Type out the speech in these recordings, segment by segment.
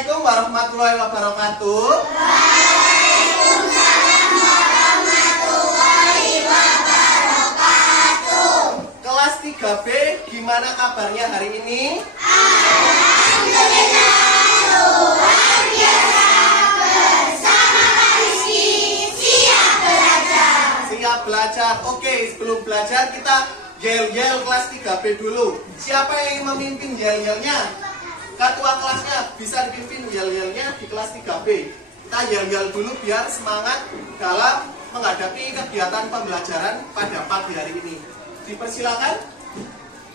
Assalamualaikum warahmatullahi wabarakatuh. Waalaikumsalam warahmatullahi wabarakatuh. Kelas 3B, gimana kabarnya hari ini? Alhamdulillah luar biasa. Bersama Kak Rizky siap belajar. Siap belajar. Oke, sebelum belajar kita yel-yel kelas 3B dulu. Siapa yang memimpin yel-yelnya? Ketua kelasnya bisa dipimpin yel-yelnya di kelas 3B. Kita yel-yel dulu biar semangat dalam menghadapi kegiatan pembelajaran pada pagi hari ini. Dipersilakan.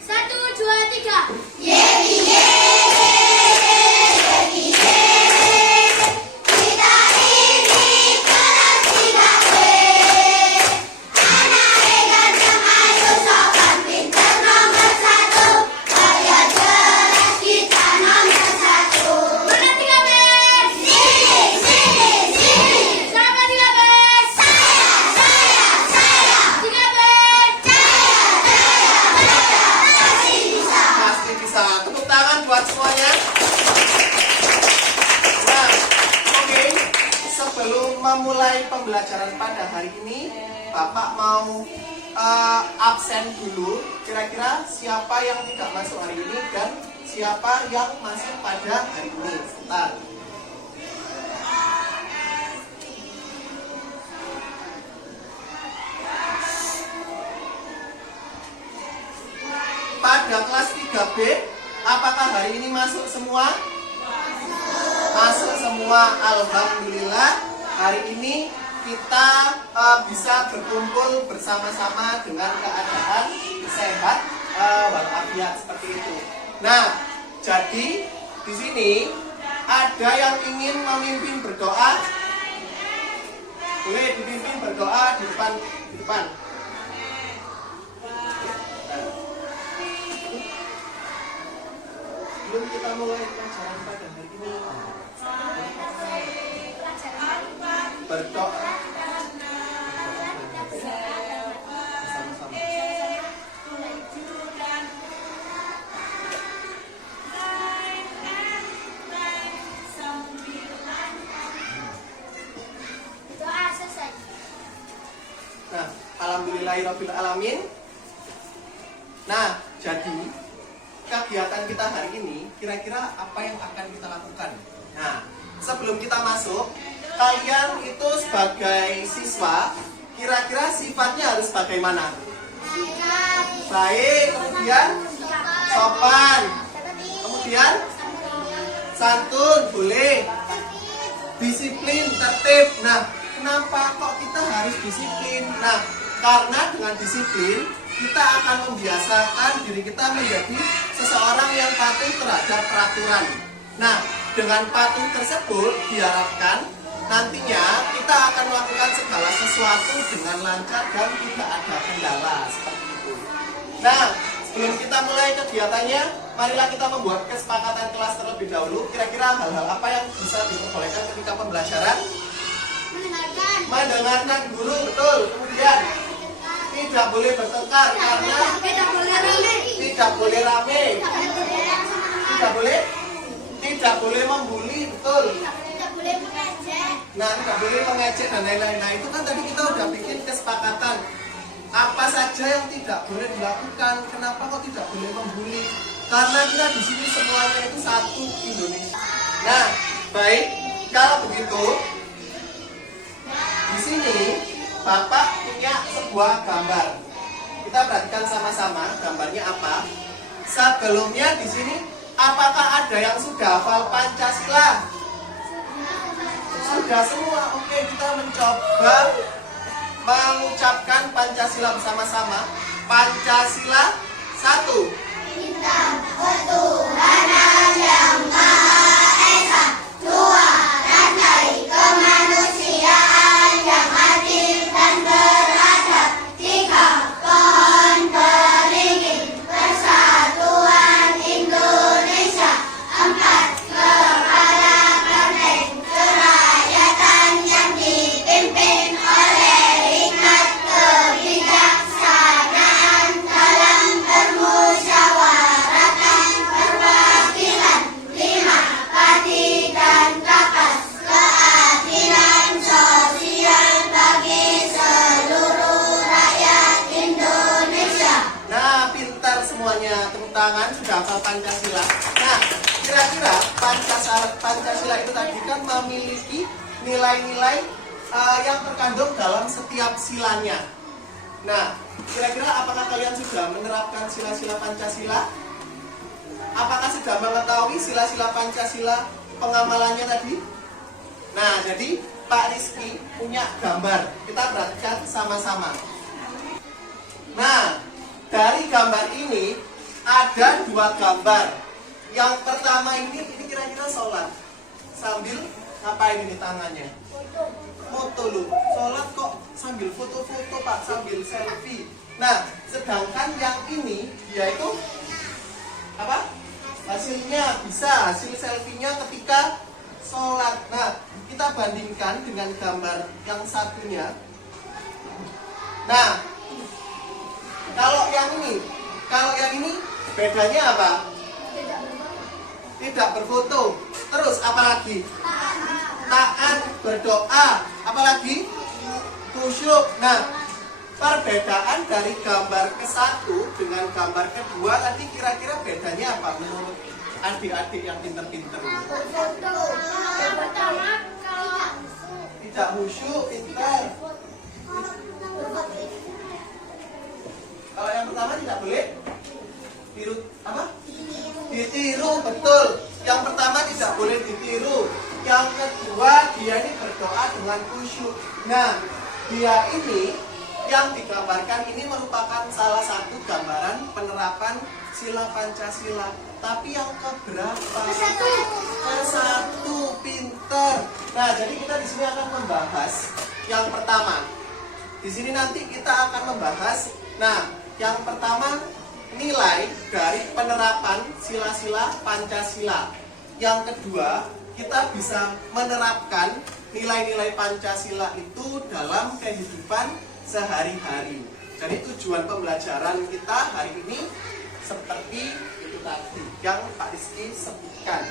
1, 2, 3. Kita ini kelas 3B. Anak ganteng ayu sopan pintar nomor 1. Gaya jelas kita nomor 1. Mana 3B? Sini. Siapa 3B? Saya. 3B? Pasti bisa. Tepuk tangan buat semuanya. Nah, oke. Sebelum memulai pembelajaran pada hari ini, Bapak mau absen dulu. Kira-kira siapa yang tidak masuk hari ini dan siapa yang masuk pada hari ini? Sebentar. Pada kelas 3B, apakah hari ini masuk semua? Masuk semua, alhamdulillah. Hari ini kita bisa berkumpul bersama-sama dengan keadaan sehat walafiat seperti itu. Nah, jadi di sini ada yang ingin memimpin berdoa. Boleh dipimpin berdoa di depan. Sebelum kita mulai pelajaran pada hari ini, berdoa bersama-sama. Doa selesai. Nah, alhamdulillahirabbil alamin. Nah, jadi kegiatan kita hari ini kira-kira apa yang akan kita lakukan? Nah, sebelum kita masuk, kalian itu sebagai siswa kira-kira sifatnya harus bagaimana? Baik, kemudian sopan, kemudian santun, boleh, disiplin, tertib. Nah, kenapa kok kita harus disiplin? Nah, karena dengan disiplin kita akan membiasakan diri kita menjadi seseorang yang patuh terhadap peraturan. Nah, dengan patuh tersebut diharapkan nantinya kita akan melakukan segala sesuatu dengan lancar dan tidak ada kendala seperti itu. Nah, sebelum kita mulai kegiatannya, marilah kita membuat kesepakatan kelas terlebih dahulu. Kira-kira hal-hal apa yang bisa diperbolehkan ketika pembelajaran? Mendengarkan guru, betul. Kemudian tidak boleh bertengkar karena tidak boleh rame. Tidak boleh membuli, betul. Nah, tidak boleh mengejek dan lain-lain. Nah, itu kan tadi kita udah bikin kesepakatan. Apa saja yang tidak boleh dilakukan? Kenapa kok tidak boleh membuli? Karena kita di sini semuanya itu satu Indonesia. Nah, baik. Kalau begitu, di sini Bapak punya sebuah gambar. Kita perhatikan sama-sama gambarnya apa. Sebelumnya di sini, apakah ada yang sudah hafal Pancasila? Sudah semua. Oke, kita mencoba mengucapkan Pancasila bersama-sama. Pancasila 1. Kita ketuhanan yang Maha Esa. 2. Rantai kemanusiaan yang adil dan beradab. 3. Pohon beringin persatuan Indonesia. 4. Kepala benteng kerakyatan yang dipimpin oleh hikmat kebijaksanaan dalam bermusyawaratan perwakilan. kira-kira Pancasila itu tadi kan memiliki nilai-nilai yang terkandung dalam setiap silanya. Nah, kira-kira apakah kalian sudah menerapkan sila-sila Pancasila? Apakah sudah mengetahui sila-sila Pancasila pengamalannya tadi? Nah, jadi Pak Rizky punya gambar. Kita perhatikan sama-sama. Nah, dari gambar ini ada dua gambar. Yang pertama ini kira-kira sholat. Sambil ngapain ini tangannya? Foto lu. Sholat kok sambil foto-foto Pak, sambil selfie. Nah, sedangkan yang ini dia itu apa? Hasilnya bisa, hasil selfie-nya ketika sholat. Nah, kita bandingkan dengan gambar yang satunya. Nah, kalau yang ini bedanya apa? Tidak berfoto. Terus apa lagi? Taat, berdoa. Apa lagi? Khusyuk. Nah, perbedaan dari gambar ke-1 dengan gambar kedua tadi kira-kira bedanya apa menurut adik-adik yang pinter-pinter? Tidak khusyuk, pintar. Kalau yang pertama tidak boleh tiru apa? Ditiru, betul. Yang pertama tidak boleh ditiru. Yang kedua dia ini berdoa dengan khusyuk. Nah, dia ini yang digambarkan ini merupakan salah satu gambaran penerapan sila Pancasila. Tapi yang keberapa? Ke-1, pinter. Nah, jadi kita di sini akan membahas yang pertama. Di sini nanti kita akan membahas. Nah, yang pertama nilai dari penerapan sila-sila Pancasila. Yang kedua, kita bisa menerapkan nilai-nilai Pancasila itu dalam kehidupan sehari-hari. Jadi tujuan pembelajaran kita hari ini seperti itu tadi yang Pak Rizky sebutkan.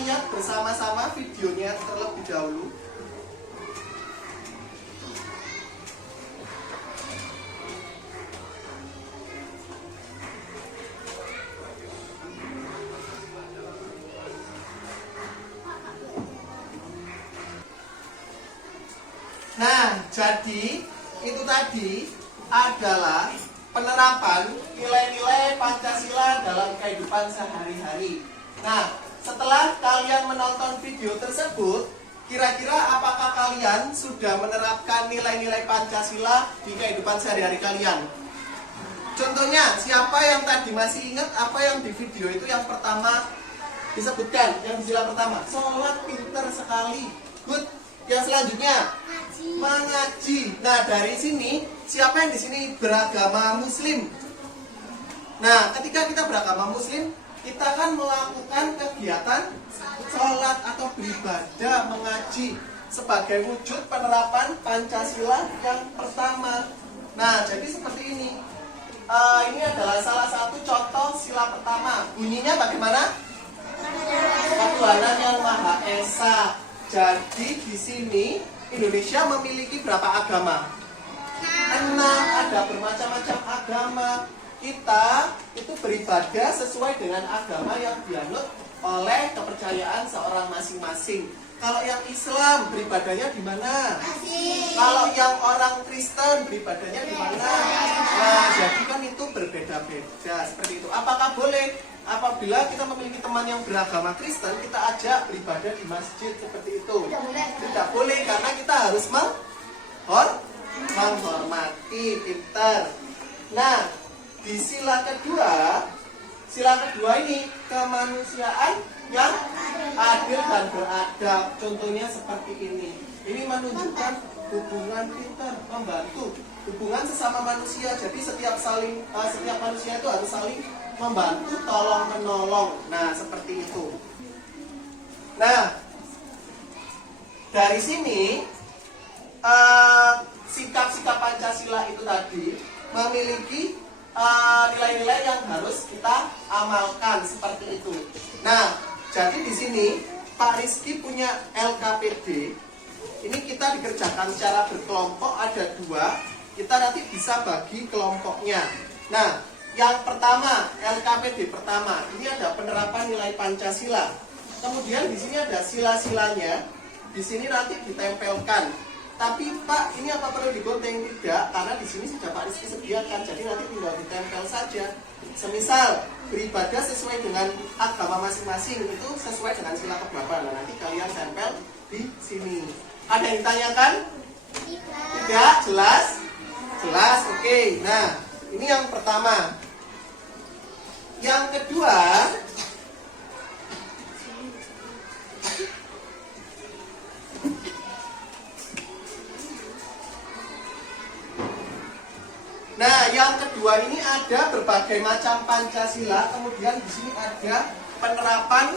Lihat bersama-sama videonya terlebih dahulu. Nah, jadi itu tadi adalah penerapan nilai-nilai Pancasila dalam kehidupan sehari-hari. Nah, setelah kalian menonton video tersebut, kira-kira apakah kalian sudah menerapkan nilai-nilai Pancasila di kehidupan sehari-hari kalian? Contohnya, siapa yang tadi masih ingat apa yang di video itu yang pertama disebutkan? Yang di sila pertama, sholat pinter sekali. Good. Yang selanjutnya, mengaji. Nah, dari sini siapa yang di sini beragama Muslim? Nah, ketika kita beragama Muslim, kita akan melakukan kegiatan sholat atau beribadah, mengaji sebagai wujud penerapan Pancasila yang pertama. Nah, jadi seperti ini. Ini adalah salah satu contoh sila pertama. Bunyinya bagaimana? Ketuhanan yang Maha Esa. Jadi di sini Indonesia memiliki berapa agama? 6. Ada bermacam-macam agama. Kita itu beribadah sesuai dengan agama yang dianut oleh kepercayaan seorang masing-masing. Kalau yang Islam beribadahnya di mana? Kalau yang orang Kristen beribadahnya di mana? Nah, jadi kan itu berbeda-beda seperti itu. Apakah boleh apabila kita memiliki teman yang beragama Kristen, kita ajak beribadah di masjid seperti itu? Tidak boleh, karena kita harus menghormati, pintar. Nah, di sila kedua ini kemanusiaan yang adil dan beradab. Contohnya seperti ini. Ini menunjukkan hubungan pintar, membantu, hubungan sesama manusia. Jadi setiap manusia itu harus saling membantu, tolong menolong. Nah, seperti itu. Nah, dari sini sikap-sikap Pancasila itu tadi memiliki nilai-nilai yang harus kita amalkan seperti itu. Nah, jadi di sini Pak Rizky punya LKPD. Ini kita dikerjakan secara berkelompok, ada 2. Kita nanti bisa bagi kelompoknya. Nah, Yang pertama, LKPD pertama, ini ada penerapan nilai Pancasila. Kemudian di sini ada sila-silanya. Di sini nanti ditempelkan. Tapi Pak, ini apa perlu digunting? Tidak, karena di sini sudah Pak Rizky sediakan. Jadi nanti tinggal ditempel saja. Semisal beribadah sesuai dengan agama masing-masing, itu sesuai dengan sila keberapa. Nah, nanti kalian tempel di sini. Ada yang ditanyakan? Tidak, jelas? Jelas, oke. Nah, ini yang pertama. Yang kedua, ini ada berbagai macam Pancasila. Kemudian di sini ada penerapan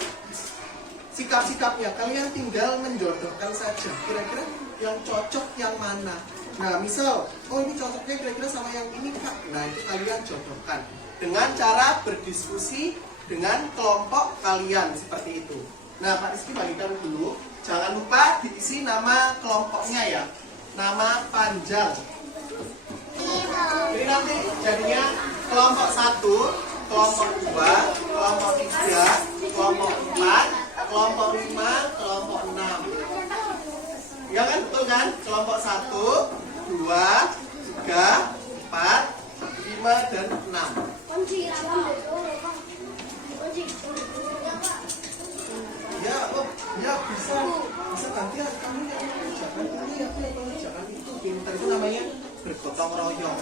sikap-sikapnya. Kalian tinggal menjodohkan saja. Kira-kira yang cocok yang mana? Nah, misal, oh ini cocoknya kira-kira sama yang ini Kak. Nah, itu kalian jodohkan dengan cara berdiskusi dengan kelompok kalian seperti itu. Nah, Pak Rizky bagikan dulu. Jangan lupa diisi nama kelompoknya ya. Nama panjang. Jadi nanti jadinya kelompok 1, kelompok 2, kelompok 3, kelompok 4, kelompok 5, kelompok 6. Ya kan, betul kan? Kelompok 1, 2, 3, 4, 5, dan 6. Ya, oh, ya bisa gantian. Kamu yang mengerjakan ini, aku yang mengerjakan itu. Pintar itu namanya bergotong royong.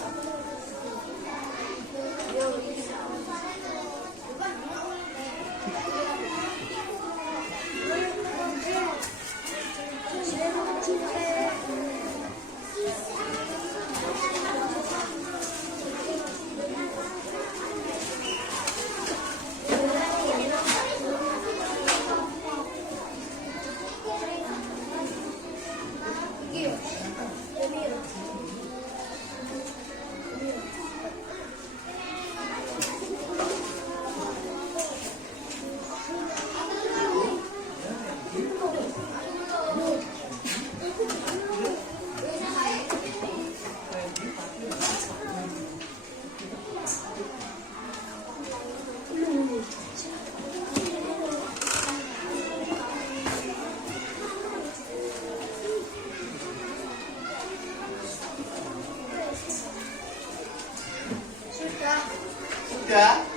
Sudah?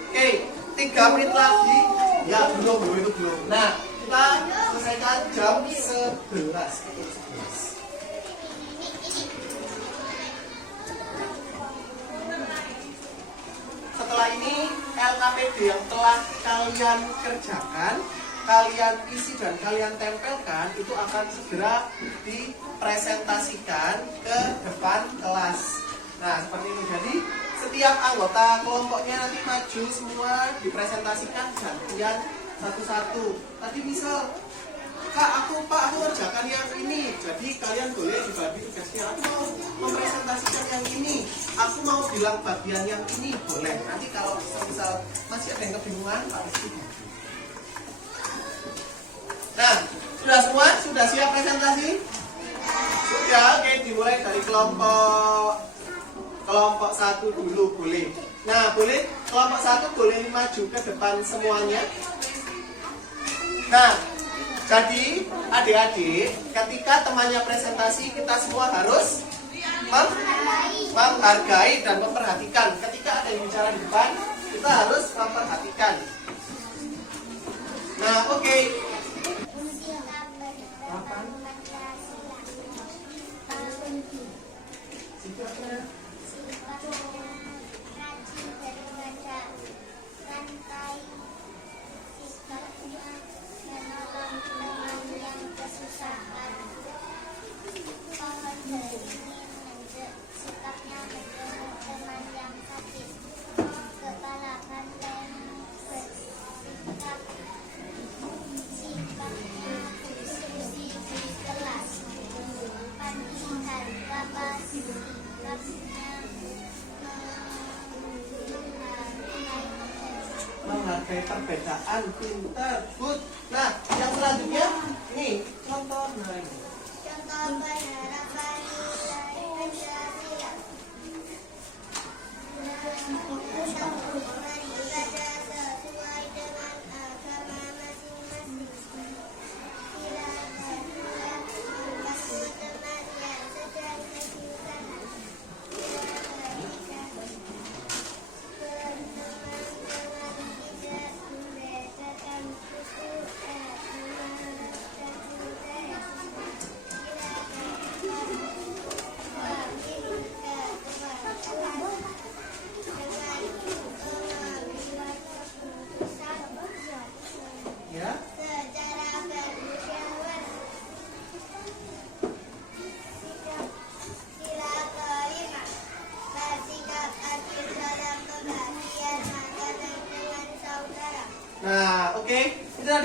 Oke, 3 menit lagi. Ya, belum, itu belum. Nah, kita selesaikan jam 11. Setelah ini, LKPD yang telah kalian kerjakan, kalian isi dan kalian tempelkan, itu akan segera dipresentasikan ke depan kelas. Nah, seperti ini. Jadi, setiap anggota kelompoknya nanti maju semua, dipresentasikan gantian satu-satu. Tadi misal, Pak aku kerjakan yang ini. Jadi kalian boleh dibagi tugasnya. Aku mau mempresentasikan yang ini. Aku mau bilang bagian yang ini, boleh. Nanti kalau misal masih ada yang kebingungan, Pak Rizky. Nah, sudah semua? Sudah siap presentasi? Sudah, oke. Dimulai dari kelompok 1 dulu boleh. Nah, boleh kelompok 1 boleh maju ke depan semuanya. Nah, jadi adik-adik, ketika temannya presentasi, kita semua harus menghargai dan memperhatikan. Ketika ada yang bicara di depan, kita harus memperhatikan. Nah, oke. Menghargai perbedaan, pintar, good. Nah, yang selanjutnya ini contoh. Nah, ini Contoh penerapan nilai Pancasila.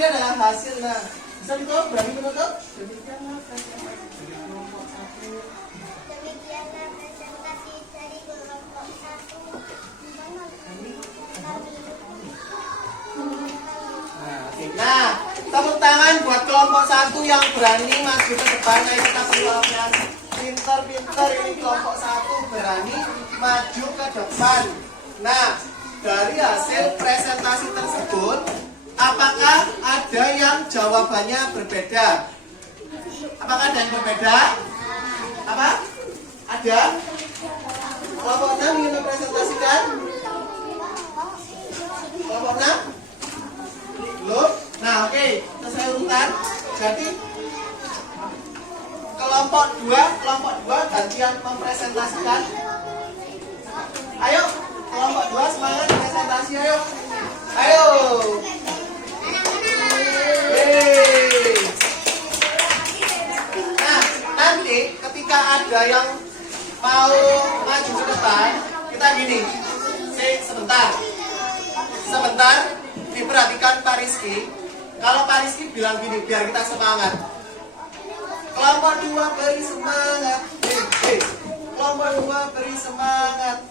tadi adalah hasil. Nah, bisa ditutup, berani menutup? Demikianlah presentasi dari kelompok 1. Demikianlah presentasi dari kelompok 1. Nah, tepuk tangan buat kelompok 1 yang berani maju ke depan. Ayo kita berlawanan. Pintar-pintar ini kelompok 1 berani maju ke depan. Nah, dari hasil presentasi tersebut, apakah ada yang jawabannya berbeda? Apakah ada yang berbeda? Apa? Ada? Kelompok 6 ingin mempresentasikan? Kelompok 6? Belum? Nah, oke. Selesai urutan. Jadi, kelompok 2 gantian mempresentasikan. Ayo, kelompok 2 semangat presentasi, ayo. Ayo. Yeay. Nah, nanti ketika ada yang mau maju ke depan, kita gini. Sebentar, diperhatikan Pak Rizky. Kalau Pak Rizky bilang gini, biar kita semangat. Kelompok 2 beri semangat. Kelompok 2 beri semangat.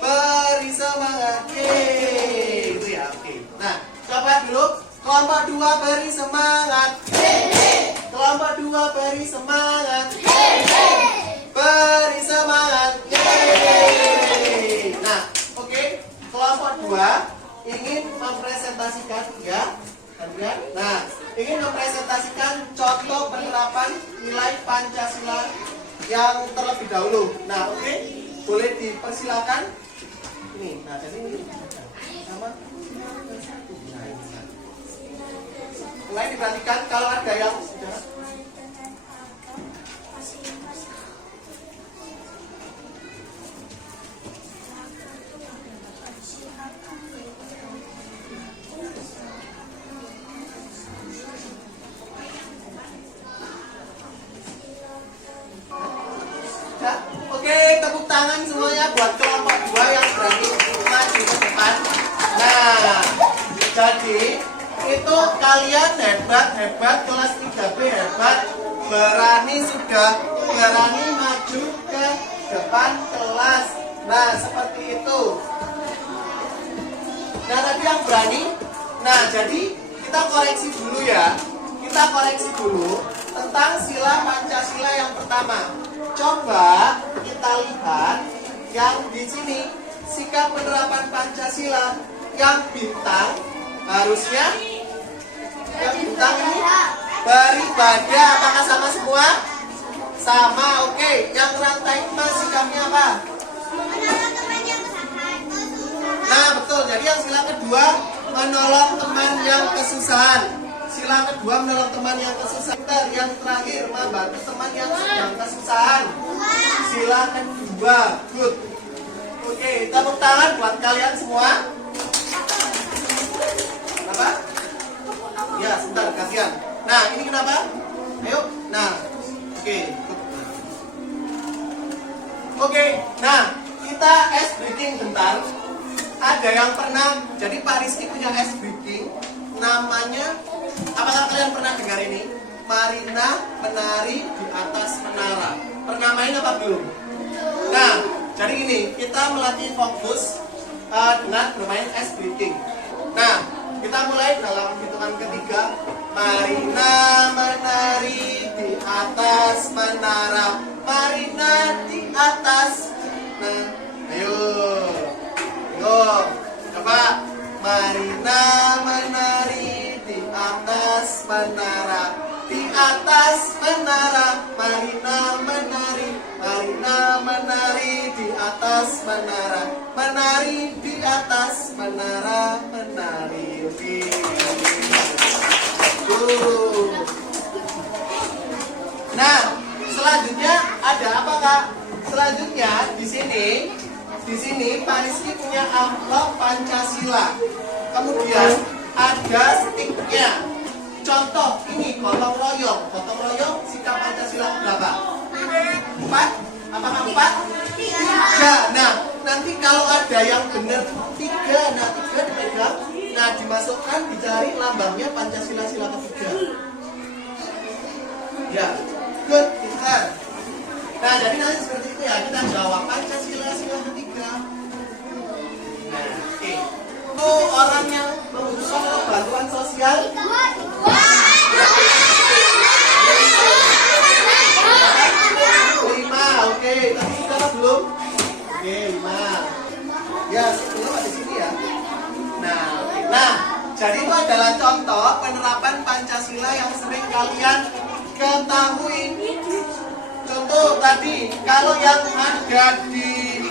Beri semangat. Itu ya, oke. Nah, coba dulu. Kelompok 2 beri semangat. Kelompok 2 beri semangat. Beri semangat. Nah, oke. Kelompok 2 ingin mempresentasikan ya. Nah, ingin mempresentasikan contoh penerapan nilai Pancasila yang terlebih dahulu. Nah, oke. Boleh dipersilakan. Ini. Nah, jadi ini sama. Mulai diperhatikan kalau ada yang sudah. Oke, tepuk tangan semuanya buat kelompok 2 yang berani maju ke depan. Nah, jadi itu kalian hebat, kelas 3B hebat, berani maju ke depan kelas. Nah, seperti itu. Nah, tadi yang berani. Nah, jadi kita koreksi dulu ya. Kita koreksi dulu tentang sila Pancasila yang pertama. Coba kita lihat yang di sini sikap penerapan Pancasila yang bintang harusnya yang bintang ini beribadah. Apakah sama semua? Sama, oke. Yang rantai emas sikapnya apa? Nah, betul. Jadi yang sila kedua menolong teman yang kesusahan. Sila kedua menolong teman yang kesusahan. Yang terakhir membantu teman yang sedang kesusahan. Sila kedua, good. Oke, tepuk tangan buat kalian semua. Kenapa? Ya, sebentar gantian. Nah, ini kenapa? Ayo. Nah, oke. Oke, nah kita ice breaking bentar. Ada yang pernah, jadi Pak Rizky punya ice breaking. Namanya, apakah kalian pernah dengar ini? Marina menari di atas menara. Pernah main apa belum? Nah, jadi ini kita melatih fokus dengan bermain ice breaking. Nah, kita mulai dalam hitungan ketiga. Marina menari di atas menara. Marina di atas. Nah, ayo, coba. Marina menari di atas menara. Di atas menara, Marina menari. Marina menari di atas menara. Menari di atas menara, menari. Oke. Nah, selanjutnya ada apa, Kak? Selanjutnya di sini Pak Rizky punya amplop Pancasila. Kemudian ada sticknya. Contoh ini gotong royong. Gotong royong sikap Pancasila berapa? 4? Apakah 4? 3. Nah, nanti kalau ada yang benar 3, nah 3 dipegang. Nah, dimasukkan, dicari lambangnya Pancasila sila ketiga. Ya, good, pintar. Nah, jadi nanti seperti itu ya, kita jawab Pancasila sila ketiga. Nah, oke. Oh, orang yang membutuhkan bantuan sosial. 5, oke. Tadi sudah apa belum? Oke, 5. Ya, sebelum di sini ya. Nah, oke. Nah, jadi itu adalah contoh penerapan Pancasila yang sering kalian ketahui. Contoh tadi, kalau yang ada di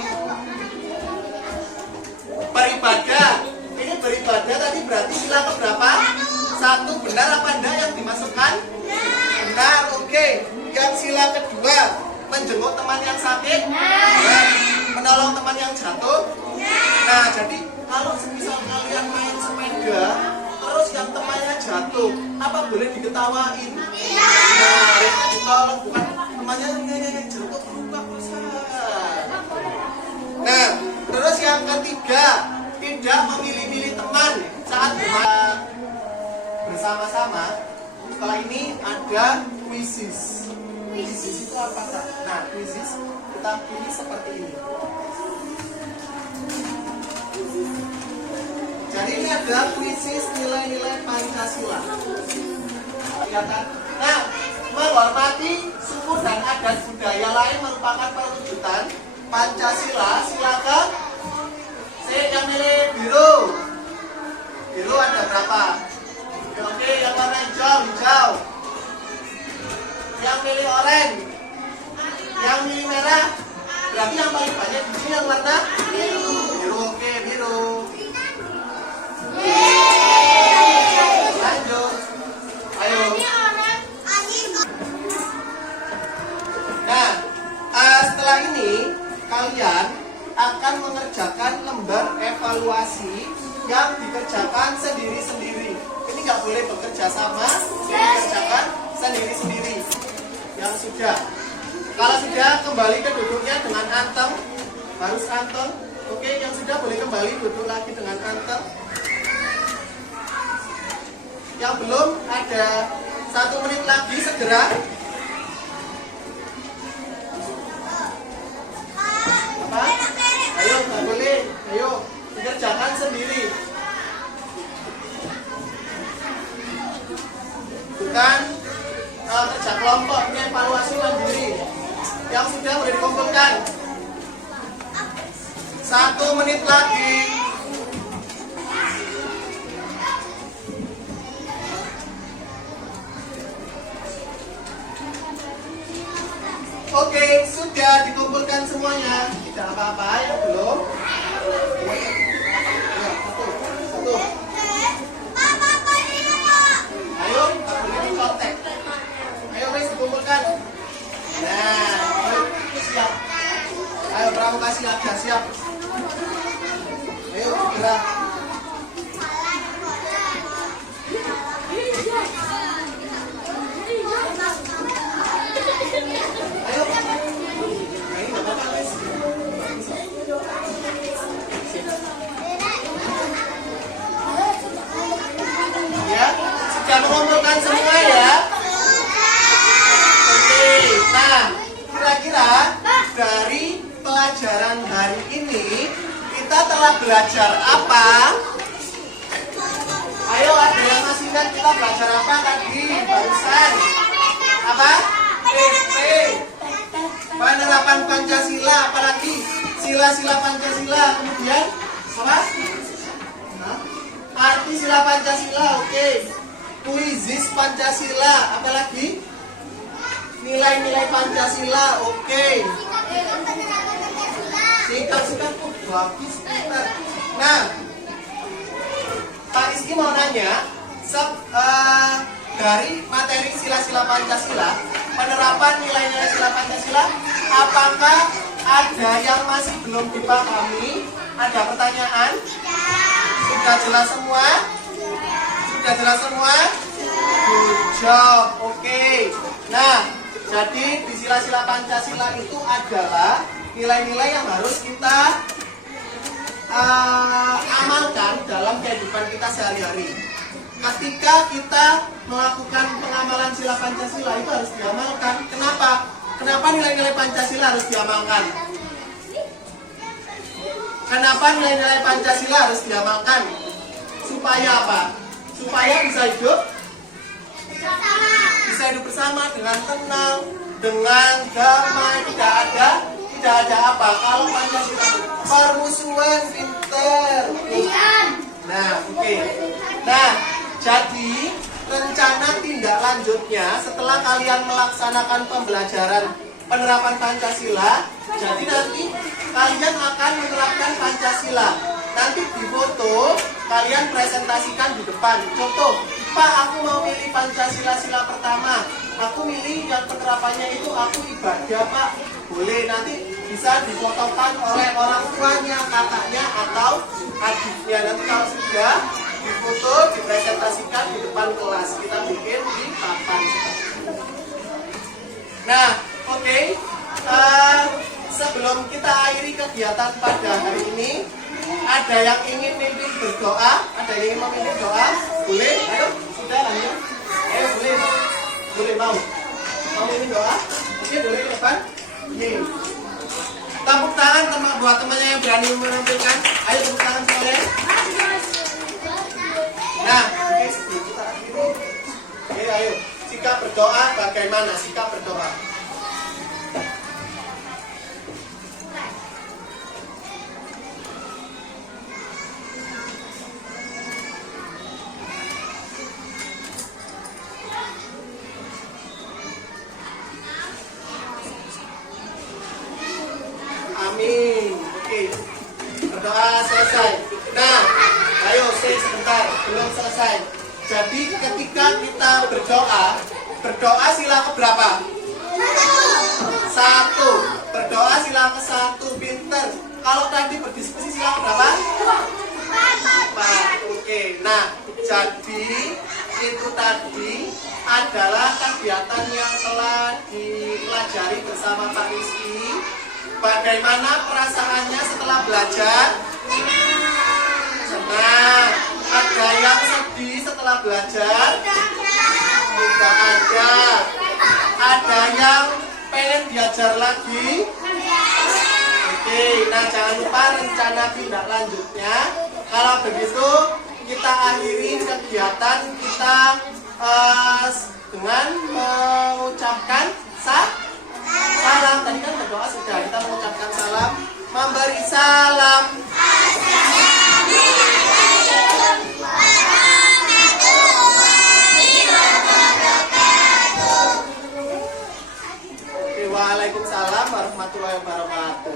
beribadah, ini beribadah tadi berarti sila keberapa? 1, benar apa enggak yang dimasukkan? Benar, oke. Yang sila kedua, menjenguk teman yang sakit? Benar. Menolong teman yang jatuh? Nah, jadi kalau semisal kalian main sepeda, terus yang temannya jatuh, apa boleh diketawain? Nah, harusnya ditolong, bukan temannya jatuh, buka besar. Nah, terus yang ketiga, tidak memilih-milih teman saat bersama-sama. Setelah ini ada quizzes. Quizzes itu apa, Kak? Nah, quizzes kita pilih seperti ini. Jadi ini ada quizzes nilai-nilai Pancasila. Kelihatan? Nah, menghormati suku dan adat budaya lain merupakan perwujudan Pancasila. Silakan. Yang milih biru. Biru ada berapa? Oke, yang warna hijau, hijau. Yang milih oranye. Yang milih merah. Berarti yang paling banyak di sini yang warna biru. Biru, oke, biru. Lanjut. Ayo. Nah, setelah ini kalian akan mengerjakan lembar evaluasi yang dikerjakan sendiri-sendiri. Ini nggak boleh bekerja sama, dikerjakan sendiri-sendiri. Yang sudah, kalau sudah kembali ke duduknya dengan anteng, harus anteng. Oke, yang sudah boleh kembali duduk lagi dengan anteng. Yang belum ada 1 menit lagi segera. Apa? Ayo, nggak boleh. Ayo, dikerjakan sendiri. Bukan kerja kelompok, ini evaluasi mandiri. Yang sudah boleh dikumpulkan. 1 menit lagi. Oke, sudah dikumpulkan semuanya. Tidak apa-apa ya, belum? Ya, satu. Ayo, boleh dicontek. Ayo, wes dikumpulkan. Nah, siap. Ayo, pramukasi aja, siap. Ayo, segera. Ayo. Nah, ini nggak apa-apa, wes. Ya, sudah mengumpulkan semua ya. Oke, nah kira-kira dari pelajaran hari ini kita telah belajar apa? Ayo, ada yang masih ingat kita belajar apa tadi barusan? Apa? PP, penerapan Pancasila, apalagi sila-sila Pancasila, kemudian apa? Arti sila Pancasila, oke. Kuisis Pancasila, apalagi? Nilai-nilai Pancasila, oke. Sikap-sikap, bagus, pintar. Nah, Pak Rizky mau nanya, dari materi sila-sila Pancasila, penerapan nilai-nilai sila Pancasila, apakah ada yang masih belum dipahami? Ada pertanyaan? Sudah jelas semua? Sudah jelas semua? Good job, oke. Nah, jadi di sila-sila Pancasila itu adalah nilai-nilai yang harus kita amalkan dalam kehidupan kita sehari-hari. Ketika kita melakukan pengamalan sila Pancasila itu harus diamalkan. Kenapa? Kenapa nilai-nilai Pancasila harus diamalkan? Kenapa nilai-nilai Pancasila harus diamalkan? Supaya apa? Supaya bisa hidup bersama dengan tenang, dengan damai, tidak ada apa? Kalau Pancasila permusuhan pinter. Nah, oke. Nah, jadi rencana tindak lanjutnya setelah kalian melaksanakan pembelajaran penerapan Pancasila, jadi nanti kalian akan menerapkan Pancasila. Nanti di foto kalian presentasikan di depan. Contoh, Pak, aku mau milih Pancasila sila pertama. Aku milih yang penerapannya itu aku ibadah, Pak. Boleh, nanti bisa difotokan oleh orang tuanya, kakaknya, atau adiknya. Nanti kalau sudah difoto, dipresentasikan di depan kelas. Kita bikin di papan. Nah, oke. Sebelum kita akhiri kegiatan pada hari ini, ada yang ingin memimpin berdoa? Ada yang ingin memimpin doa? Boleh? Ayo, sudah lanjut. Ayo, boleh. Boleh, mau memimpin doa? Oke, boleh ke depan. Oke. Tepuk tangan buat temannya yang berani menampilkan. Ayo tepuk tangan semuanya. Nah, oke, sebelum kita akhiri. Oke, ayo. Sikap berdoa bagaimana? Sikap berdoa. Amin. Oke. Berdoa selesai. Nah, ayo sebentar, belum selesai. Jadi ketika kita berdoa sila keberapa? 1. Berdoa sila ke-1, pinter. Kalau tadi berdiskusi sila keberapa? 4. Oke. Nah, jadi itu tadi adalah kegiatan yang telah dipelajari bersama Pak Rizky. Bagaimana perasaannya setelah belajar? Senang. Ada yang sedih setelah belajar? Tidak ada. Ada yang pengen belajar lagi? Oke, nah jangan lupa rencana tindak lanjutnya. Kalau begitu, kita akhiri kegiatan kita dengan mengucapkan salam. Tadi kan berdoa sudah, kita mengucapkan salam, memberi salam. Waalaikumsalam warahmatullahi wabarakatuh.